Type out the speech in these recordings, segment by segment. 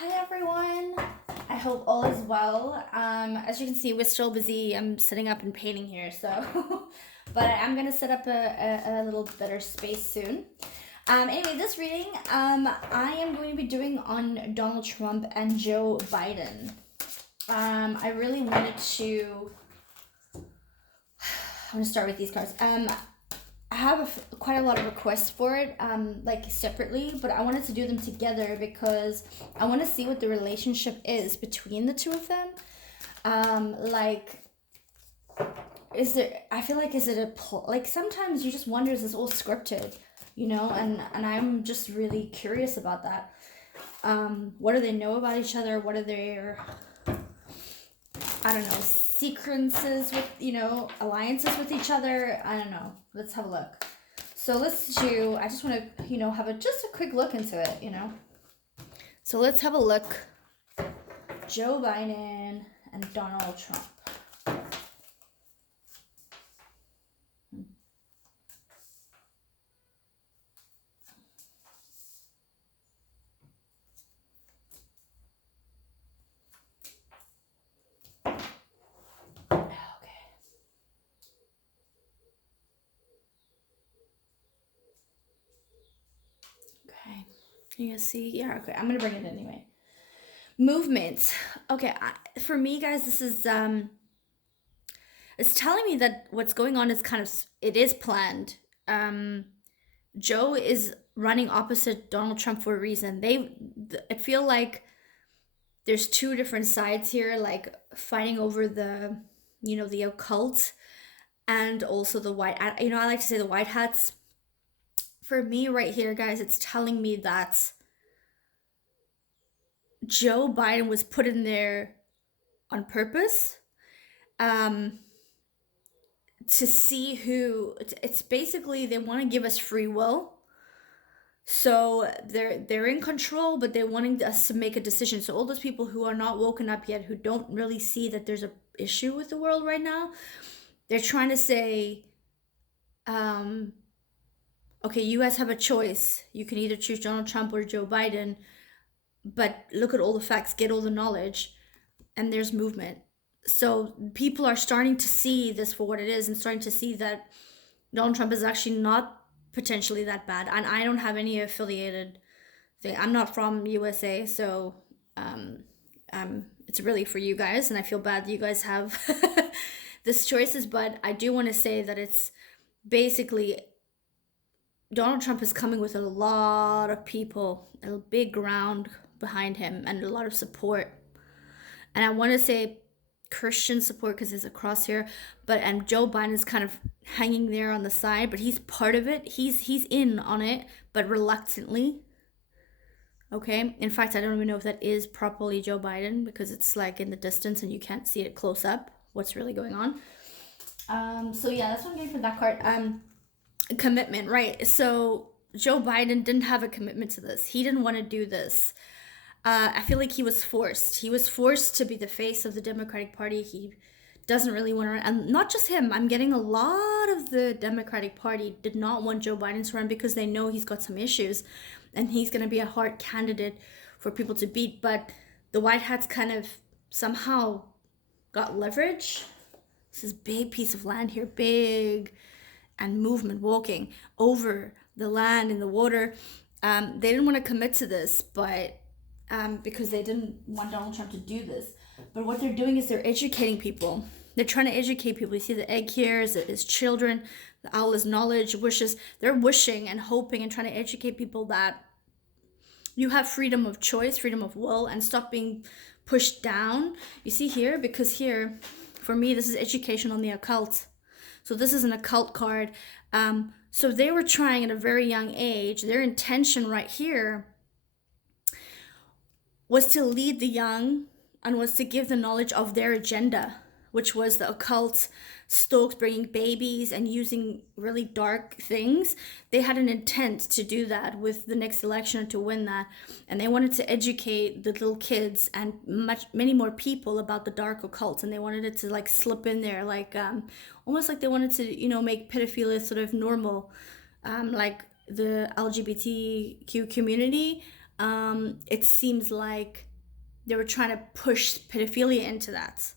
Hi everyone. I hope all is well. As you can see, we're still busy. I'm setting up and painting here, so but I'm gonna set up a little better space soon. Anyway, this reading I am going to be doing on Donald Trump and Joe Biden. I really wanted to. I'm gonna start with these cards. I have quite a lot of requests for it, like separately, but I wanted to do them together because I want to see what the relationship is between the two of them. Like, is there? I feel like is it like sometimes you just wonder is this all scripted, and I'm just really curious about that. What do they know about each other? What are their, I don't know, sequences with alliances with each other? I don't know. Let's have a look. So let's do. I just want to have just a quick look into it. So let's have a look. Joe Biden and Donald Trump. Okay. Can you guys see? Yeah, okay. I'm going to bring it anyway. Movement. Okay, for me, guys, this is it's telling me that what's going on is it is planned. Joe is running opposite Donald Trump for a reason. I feel like there's two different sides here, like fighting over the occult and also the white. I like to say the white hats. For me, right here, guys, it's telling me that Joe Biden was put in there on purpose, um, to see who. It's basically they want to give us free will, so they're in control, but they're wanting us to make a decision. So all those people who are not woken up yet, who don't really see that there's a issue with the world right now, they're trying to say, um, okay, you guys have a choice. You can either choose Donald Trump or Joe Biden, but look at all the facts, get all the knowledge, and there's movement. So people are starting to see this for what it is and starting to see that Donald Trump is actually not potentially that bad. And I don't have any affiliated thing. I'm not from USA, so it's really for you guys, and I feel bad that you guys have this choices. But I do want to say that it's basically Donald Trump is coming with a lot of people, a big ground behind him, and a lot of support. And I want to say Christian support because there's a cross here, and Joe Biden is kind of hanging there on the side, but he's part of it. He's in on it, but reluctantly. Okay. In fact, I don't even know if that is properly Joe Biden because it's like in the distance and you can't see it close up. What's really going on? So yeah, that's what I'm getting for that card. Commitment, right? So Joe Biden didn't have a commitment to this. He didn't want to do this. I feel like he was forced. He was forced to be the face of the Democratic Party. He doesn't really want to run. And not just him. I'm getting a lot of the Democratic Party did not want Joe Biden to run because they know he's got some issues and he's going to be a hard candidate for people to beat. But the White Hats kind of somehow got leverage. This is big piece of land here, big, and movement, walking over the land and the water. They didn't want to commit to this, but because they didn't want Donald Trump to do this. But what they're doing is they're educating people. They're trying to educate people. You see the egg here is children. The owl is knowledge, wishes. They're wishing and hoping and trying to educate people that you have freedom of choice, freedom of will, and stop being pushed down. You see here, because here, for me, this is education on the occult. So this is an occult card. So they were trying at a very young age. Their intention right here was to lead the young and was to give the knowledge of their agenda, which was the occult, Stokes bringing babies and using really dark things. They had an intent to do that with the next election to win that. And they wanted to educate the little kids and many more people about the dark occult. And they wanted it to like slip in there, like almost like they wanted to, make pedophilia sort of normal, like the LGBTQ community. It seems like they were trying to push pedophilia into that.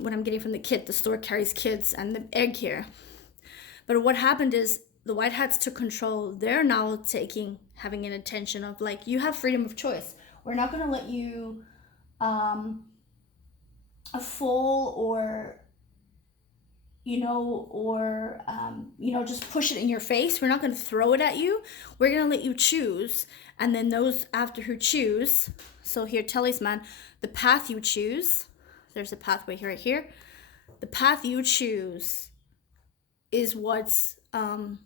What I'm getting from the store carries kids and the egg here. But what happened is the white hats took control. They're now having an intention of like, you have freedom of choice. We're not going to let you a full or just push it in your face. We're not going to throw it at you. We're going to let you choose. And then those after who choose, so here, talisman, the path you choose, there's a pathway here, right here. The path you choose is what's going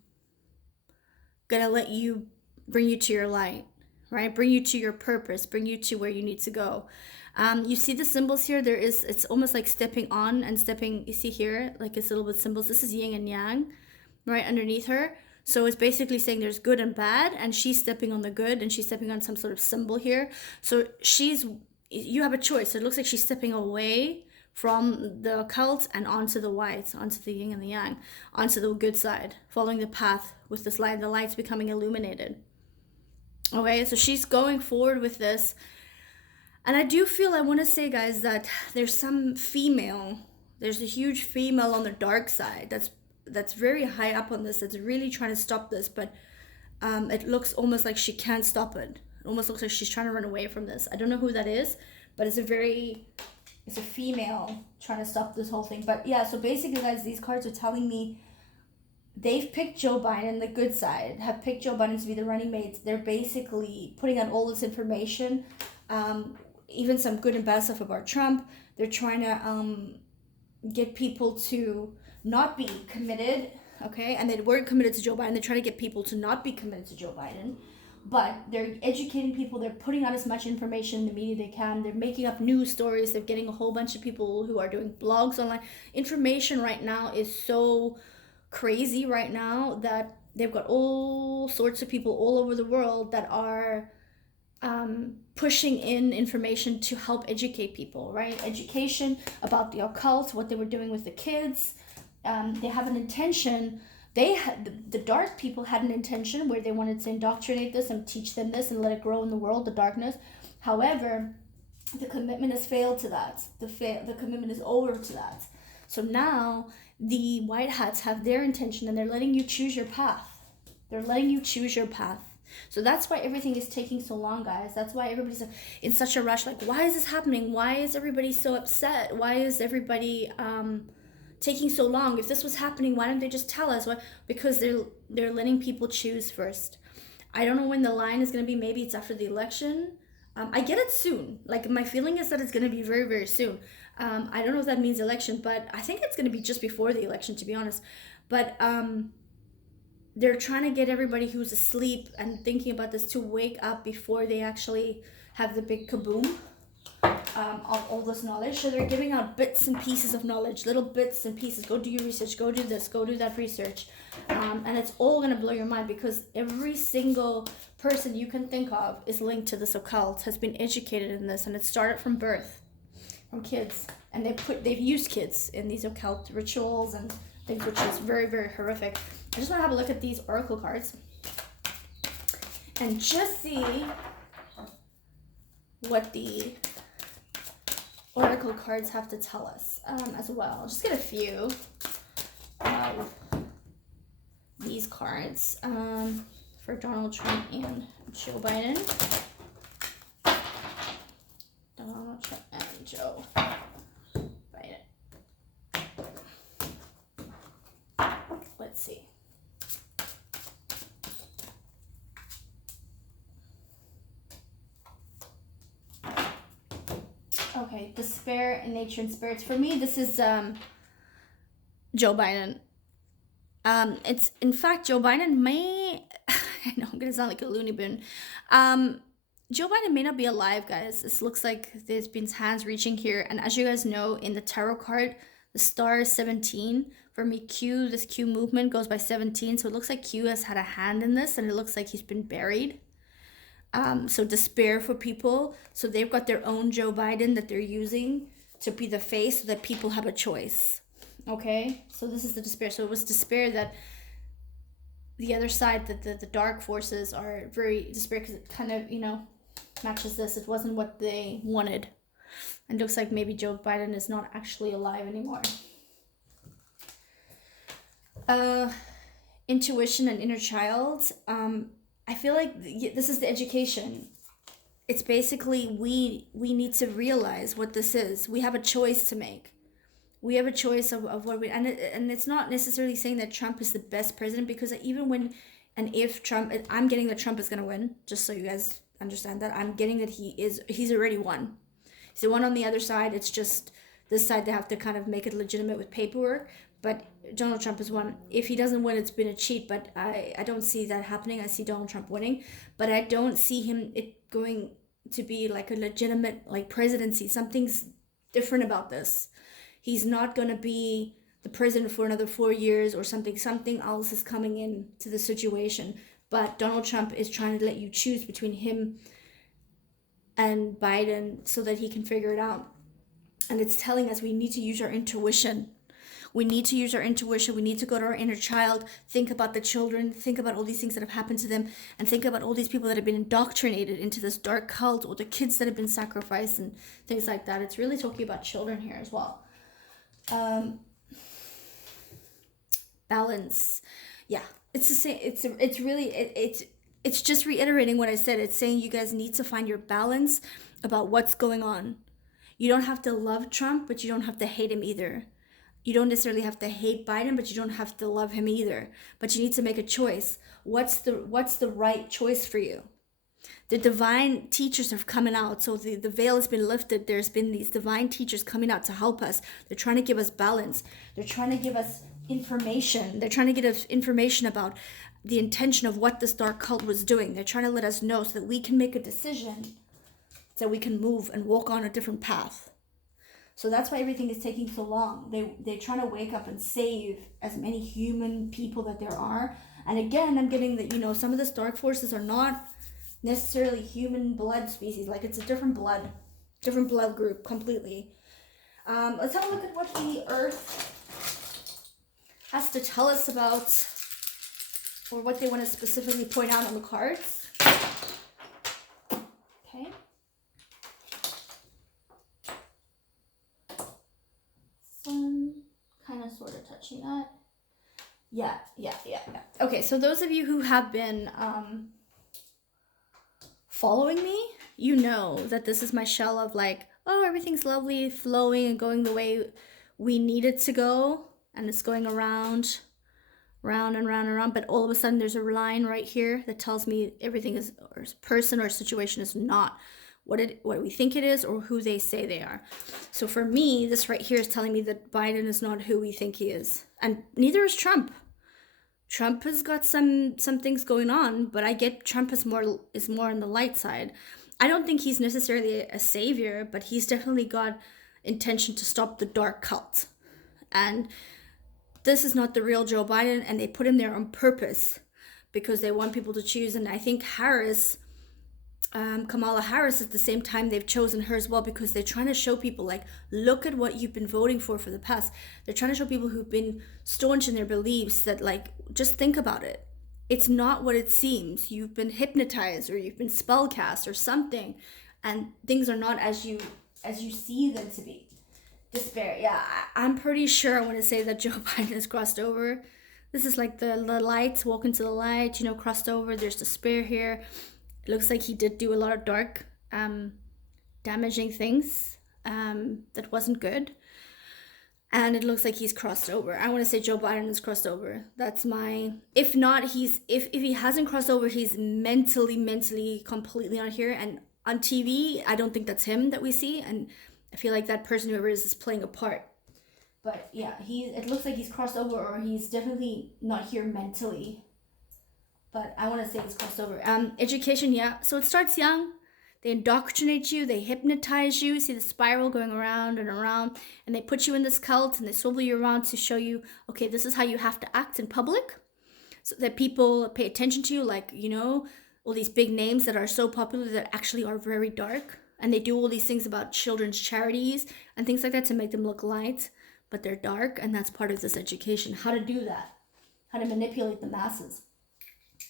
to bring you to your light, right? Bring you to your purpose, bring you to where you need to go. You see the symbols here. It's almost like stepping on and stepping. You see here, like it's a little bit symbols. This is yin and yang, right underneath her. So it's basically saying there's good and bad, and she's stepping on the good, and she's stepping on some sort of symbol here. So you have a choice. So it looks like she's stepping away from the occult and onto the white, onto the yin and the yang, onto the good side, following the path with this light. The light's becoming illuminated. Okay, so she's going forward with this. And I do feel, I want to say, guys, that there's a huge female on the dark side that's very high up on this, that's really trying to stop this, but it looks almost like she can't stop it. It almost looks like she's trying to run away from this. I don't know who that is, but it's a female trying to stop this whole thing. But yeah, so basically, guys, these cards are telling me they've picked Joe Biden, the good side, have picked Joe Biden to be the running mates. They're basically putting out all this information, even some good and bad stuff about Trump. They're trying to get people to not be committed, okay? And they weren't committed to Joe Biden. They're trying to get people to not be committed to Joe Biden. But they're educating people. They're putting out as much information in the media they can. They're making up news stories. They're getting a whole bunch of people who are doing blogs online. Information right now is so crazy right now that they've got all sorts of people all over the world that are pushing in information to help educate people, right? Education about the occult, what they were doing with the kids. They have an intention. The dark people had an intention where they wanted to indoctrinate this and teach them this and let it grow in the world, the darkness. However, the commitment has failed to that. The commitment is over to that. So now the white hats have their intention and they're letting you choose your path. They're letting you choose your path. So that's why everything is taking so long, guys. That's why everybody's in such a rush. Like, why is this happening? Why is everybody so upset? Why is everybody taking so long? If this was happening, why don't they just tell us? Why? Because they're letting people choose first. I don't know when the line is going to be. Maybe it's after the election. I get it soon. Like, my feeling is that it's going to be very, very soon. I don't know if that means election, but I think it's going to be just before the election, to be honest. But they're trying to get everybody who's asleep and thinking about this to wake up before they actually have the big kaboom of all this knowledge. So they're giving out bits and pieces of knowledge, little bits and pieces. Go do your research, go do this, go do that research. And it's all going to blow your mind because every single person you can think of is linked to this occult, has been educated in this, and it started from birth, from kids. And they've used kids in these occult rituals and things, which is very, very horrific. I just want to have a look at these oracle cards and just see what the oracle cards have to tell us as well. I'll just get a few of these cards for Donald Trump and Joe Biden. Donald Trump and Joe Biden. Let's see. Okay, despair in nature and spirits. For me, this is Joe Biden. It's in fact Joe Biden may. I know I'm gonna sound like a loony bin. Joe Biden may not be alive, guys. This looks like there's been hands reaching here, and as you guys know, in the tarot card, the star is 17. For me, this Q movement goes by 17, so it looks like Q has had a hand in this, and it looks like he's been buried. So despair for people. So they've got their own Joe Biden that they're using to be the face so that people have a choice. Okay? So this is the despair. So it was despair that the other side, that the dark forces are very despair because it kind of, matches this. It wasn't what they wanted. And looks like maybe Joe Biden is not actually alive anymore. Intuition and inner child. I feel like this is the education. It's basically we need to realize what this is. We have a choice to make. We have a choice of what we, and it's not necessarily saying that Trump is the best president, because even when and if Trump, I'm getting that Trump is going to win, just so you guys understand that. I'm getting that he's already won. He's the one on the other side. It's just this side they have to kind of make it legitimate with paperwork. But Donald Trump has won. If he doesn't win, it's been a cheat. But I don't see that happening. I see Donald Trump winning. But I don't see it going to be like a legitimate like presidency. Something's different about this. He's not going to be the president for another 4 years or something. Something else is coming in to the situation. But Donald Trump is trying to let you choose between him and Biden so that he can figure it out. And it's telling us we need to use our intuition. We need to use our intuition. We need to go to our inner child, think about the children, think about all these things that have happened to them, and think about all these people that have been indoctrinated into this dark cult, or the kids that have been sacrificed and things like that. It's really talking about children here as well. Balance. Yeah, it's the same. It's just reiterating what I said. It's saying you guys need to find your balance about what's going on. You don't have to love Trump, but you don't have to hate him either. You don't necessarily have to hate Biden, but you don't have to love him either. But you need to make a choice. What's the right choice for you? The divine teachers have coming out. So the veil has been lifted. There's been these divine teachers coming out to help us. They're trying to give us balance. They're trying to give us information. They're trying to get us information about the intention of what this dark cult was doing. They're trying to let us know so that we can make a decision, so we can move and walk on a different path. So that's why everything is taking so long. They're trying to wake up and save as many human people that there are. And again, I'm getting that, some of the dark forces are not necessarily human blood species. Like, it's a different blood group completely. Let's have a look at what the Earth has to tell us about, or what they want to specifically point out on the cards. Okay. Sun, kind of sort of touching that. Yeah. Okay, so those of you who have been following me, you know that this is my shell of like, oh, everything's lovely, flowing and going the way we need it to go, and it's going around and round, but all of a sudden there's a line right here that tells me everything is, or person or situation is not what we think it is, or who they say they are. So for me, this right here is telling me that Biden is not who we think he is, and neither is Trump. Trump has got some things going on, but I get Trump is more on the light side. I don't think he's necessarily a savior, but he's definitely got intention to stop the dark cult. And this is not the real Joe Biden, and they put him there on purpose because they want people to choose. And I think Kamala Harris, at the same time, they've chosen her as well because they're trying to show people, like, look at what you've been voting for the past. They're trying to show people who've been staunch in their beliefs that, like, just think about it. It's not what it seems. You've been hypnotized, or you've been spellcast or something, and things are not as you see them to be. Despair. Yeah, I'm pretty sure I want to say that Joe Biden has crossed over. This is like the lights, walk into the light, crossed over. There's despair here. It looks like he did do a lot of dark, damaging things that wasn't good. And it looks like he's crossed over. I want to say Joe Biden has crossed over. That's my... If not, if he hasn't crossed over, he's mentally completely on here. And on TV, I don't think that's him that we see. And I feel like that person, whoever is playing a part. But yeah, it looks like he's crossed over, or he's definitely not here mentally. But I want to say it's crossed over. Education, yeah. So it starts young. They indoctrinate you. They hypnotize you. See the spiral going around and around. And they put you in this cult, and they swivel you around to show you, okay, this is how you have to act in public, so that people pay attention to you. Like, all these big names that are so popular that actually are very dark. And they do all these things about children's charities and things like that to make them look light, but they're dark. And that's part of this education. How to do that. How to manipulate the masses.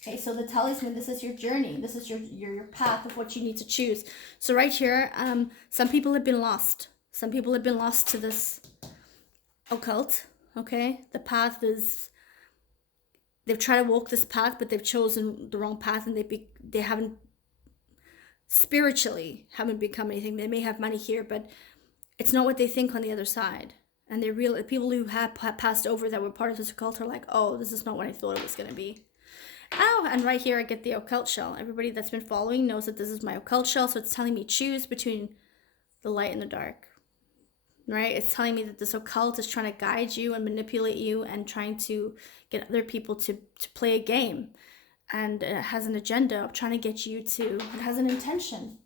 Okay, so the talisman, this is your journey. This is your path of what you need to choose. So right here, some people have been lost. Some people have been lost to this occult, okay? The path is, they've tried to walk this path, but they've chosen the wrong path, and they haven't, spiritually, haven't become anything. They may have money here, but it's not what they think on the other side. And they're real people who have passed over that were part of this occult are like, oh, this is not what I thought it was going to be. Oh, and right here I get the occult shell. Everybody that's been following knows that this is my occult shell, so it's telling me choose between the light and the dark. Right? It's telling me that this occult is trying to guide you and manipulate you and trying to get other people to play a game. And it has an agenda of trying to get you to, it has an intention.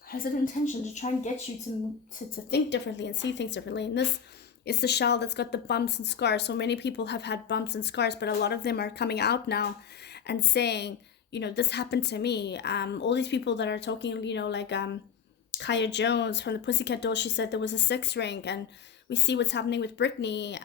It has an intention to try and get you to think differently and see things differently. And this is the shell that's got the bumps and scars. So many people have had bumps and scars, but a lot of them are coming out now and saying, you know, this happened to me. All these people that are talking, you know, like Kaya Jones from the Pussycat Dolls, she said there was a sex ring, and we see what's happening with Britney.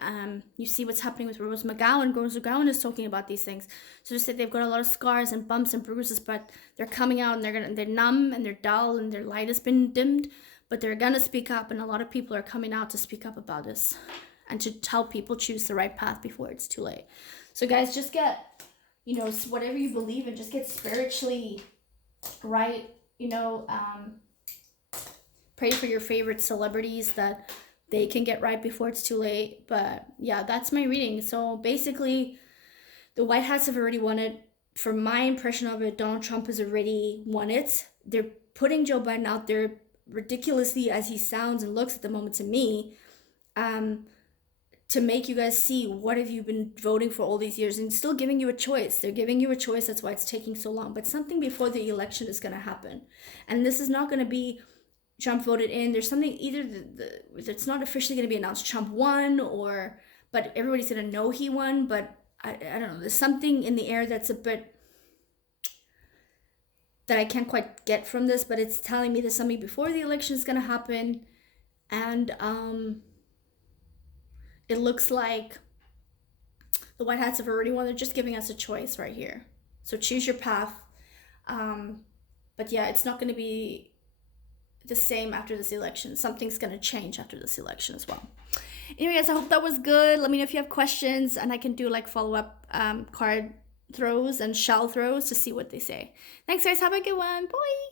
You see what's happening with Rose McGowan. Rose McGowan is talking about these things. So they said they've got a lot of scars and bumps and bruises, but they're coming out and they're numb and they're dull and their light has been dimmed. But they're gonna speak up, and a lot of people are coming out to speak up about this and to help people choose the right path before it's too late. So guys, just get, you know, whatever you believe in, just get spiritually right. You know, pray for your favorite celebrities that they can get right before it's too late. But yeah, that's my reading. So basically, the White Hats have already won it. From my impression of it, Donald Trump has already won it. They're putting Joe Biden out there, ridiculously as he sounds and looks at the moment to me, to make you guys see what have you been voting for all these years, and still giving you a choice. They're giving you a choice. That's why it's taking so long. But something before the election is going to happen, and this is not going to be Trump voted in. There's something, either it's not officially going to be announced Trump won, or but everybody's going to know he won. But I don't know. There's something in the air that's a bit that I can't quite get from this, but it's telling me there's something before the election is going to happen. And it looks like the White Hats have already won. They're just giving us a choice right here. So choose your path. But yeah, it's not going to be the same after this election. Something's going to change after this election as well. Anyway, guys, I hope that was good. Let me know if you have questions, and I can do like follow-up card throws and shell throws to see what they say. Thanks, guys. Have a good one. Bye.